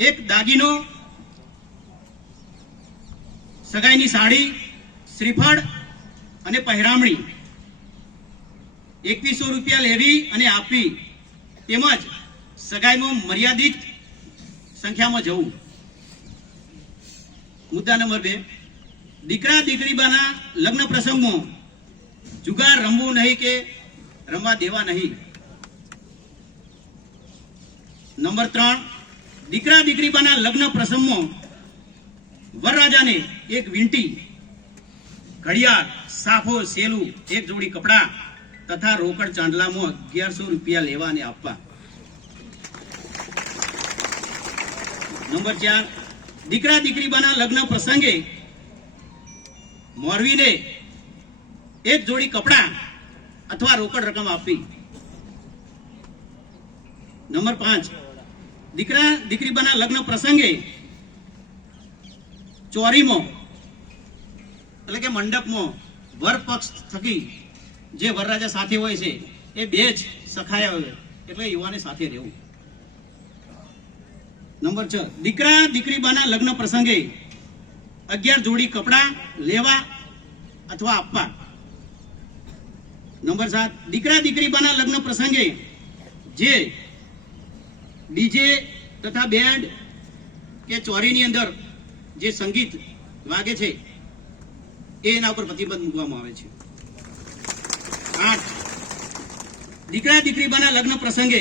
એક દાગીનો, સગાઈની સાડી, શ્રીફળ અને પહેરામણી 2100 રૂપિયા લેવી અને આપવી, તેમજ સગાઈમાં મર્યાદિત સંખ્યામાં જવું. મુદ્દા નંબર 2, દીકરા દીકરીબાના લગ્ન પ્રસંગમાં જુગાર રમવું નહીં કે રમવા દેવા નહીં. નંબર 3, દીકરા દીકરીબાના લગ્ન પ્રસંગમાં વરરાજાને એક વીંટી, ઘડિયાળ, સાફો, સેલું, એક જોડી કપડા તથા રોકડ ચાંદલામાં 1100 રૂપિયા લેવા અને આપવા. નંબર 4, દીકરા દીકરીબાના લગ્ન પ્રસંગે મોરવીને એક જોડી કપડા અથવા રોકડ રકમ આપવી. નંબર 5, દીકરા દીકરીબાના લગ્ન પ્રસંગે ચોરીમાં એટલે કે મંડપમાં વર પક્ષ થકી જે વરરાજા સાથે હોય છે એ બે જ સખાયા હોય એટલે યુવાને સાથે રહેવું. નંબર 6, દીકરા દીકરીબાના લગ્ન પ્રસંગે 11 જોડી કપડા લેવા અથવા આપવા. નંબર 7, દીકરા દીકરીબાના લગ્ન પ્રસંગે જે ડીજે તથા બેન્ડ કે ચોરીની અંદર જે સંગીત વાગે છે એના ઉપર પ્રતિબંધ મૂકવામાં આવે છે. 8, દીકરા દીકરીબાના લગ્ન પ્રસંગે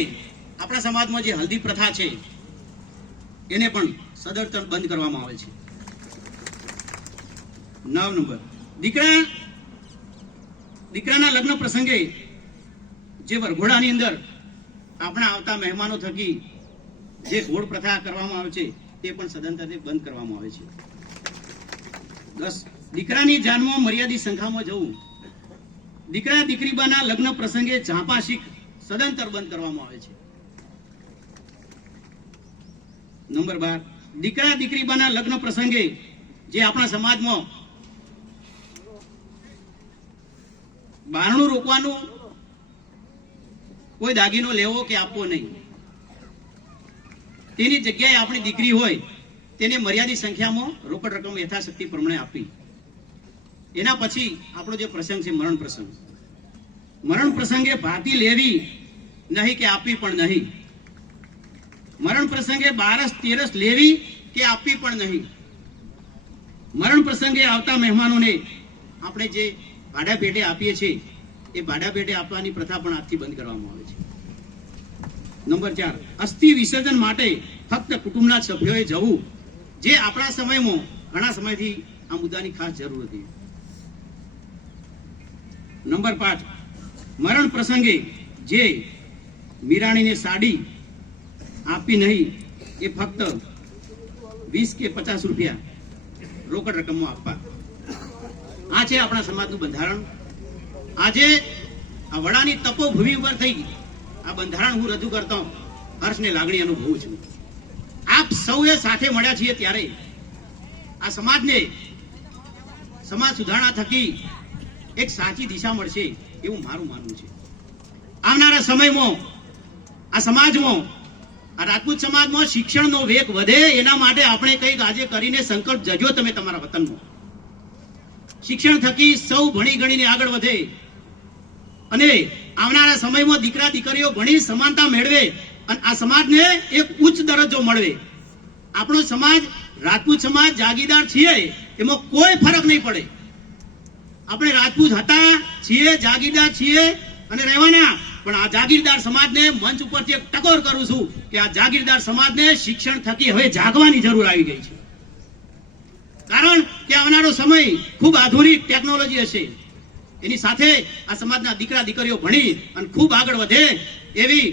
આપણા સમાજમાં જે હલ્દી પ્રથા છે એને પણ સદંતર બંધ કરવામાં આવે છે. 9 નંબર, દીકરાના લગ્ન પ્રસંગે જે વરઘોડાની અંદર આપણા આવતા મહેમાનો થકી જે ઘોડ પ્રથા કરવામાં આવે છે તે પણ સદંતર બંધ કરવામાં આવે છે. 10, દીકરાની જાનમાં મર્યાદિત સંખ્યામાં જવું. દીકરા દીકરીબાના લગ્ન પ્રસંગે ઝાંપાશીક સદંતર બંધ કરવામાં આવે છે. નંબર 12, દીકરા દીકરીબાના લગ્ન પ્રસંગે જે આપણા સમાજમાં બારણું રોકવાનું, કોઈ દાગીનો લેવો કે આપવો નહીં, તેની જગ્યાએ આપણી દીકરી હોય તેને મર્યાદિત સંખ્યામાં રોકડ રકમ યથાશક્તિ પ્રમાણે આપવી. એના પછી આપણો જે પ્રસંગ છે મરણ પ્રસંગ, મરણ પ્રસંગે ભાતી લેવી નહીં કે આપવી પણ નહીં. મરણ પ્રસંગે બારસ તેરસ લેવી કે આપવી પણ નહીં. મરણ પ્રસંગે આવતા મહેમાનોને આપણે જે ભાડા ભેટે આપીએ છીએ એ ભાડા ભેટે આપવાની પ્રથા પણ આજથી બંધ કરવામાં આવે છે. નંબર 4, અસ્થિ વિસર્જન માટે ફક્ત કુટુંબના સભ્યોએ જવું, જે આપણા સમયમાં ઘણા સમયથી આ મુદ્દાની ખાસ જરૂર હતી. નંબર 5, મરણ પ્રસંગે જે મિરાણીને સાડી આપવી નહીં એ ફક્ત 20 કે 50 રૂપિયા રોકડ રકમમાં આપવા. આ છે આપણા સમાજનું બંધારણ. આજે આ વડાની તપોભૂમિ ઉપર થઈ આ બંધારણ હું રજૂ કરતો હર્ષને લાગણી અનુભવું છું. આપ સૌએ સાથે મળ્યા છીએ ત્યારે આ સમાજને સમાજ સુધારણા થકી એક સાચી દિશા મળશે એવું મારું માનવું છે. આવનારા સમયમાં આ સમાજમાં, આ રાજપૂત સમાજમાં શિક્ષણનો વેગ વધે એના માટે આપણે કંઈક આજે કરીને સંકલ્પ જજો તમે તમારા વતનમાં. શિક્ષણ થકી સૌ ભણી ગણીને આગળ વધે અને આવનારા સમયમાં દીકરા દીકરીઓ ભણી સમાનતા મેળવે અને આ સમાજને એક ઉચ્ચ દરજ્જો મળે. આપણો સમાજ રાજપૂત સમાજ જાગીરદાર છીએ એમાં કોઈ ફરક નહીં પડે. આપણે રાજપૂત હતા, છીએ, જાગીરદાર છીએ અને રહેવાના, પણ આ જાગીરદાર સમાજને મંચ ઉપરથી એક ટકોર કરું છું કે આ જાગીરદાર સમાજને શિક્ષણ થકી હવે જાગવાની જરૂર આવી ગઈ છે. કારણ કે આવનારો સમય ખૂબ આધુનિક ટેકનોલોજી હશે, એની સાથે આ સમાજના દીકરા દીકરીઓ ભણી અને ખૂબ આગળ વધે એવી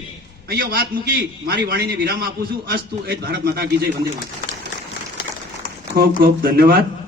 અહીંયા વાત મૂકી મારી વાણીને વિરામ આપું છું. અસ્તુ એ ભારત માતા કી જય. વંદે માતરમ. ખૂબ ખૂબ ધન્યવાદ.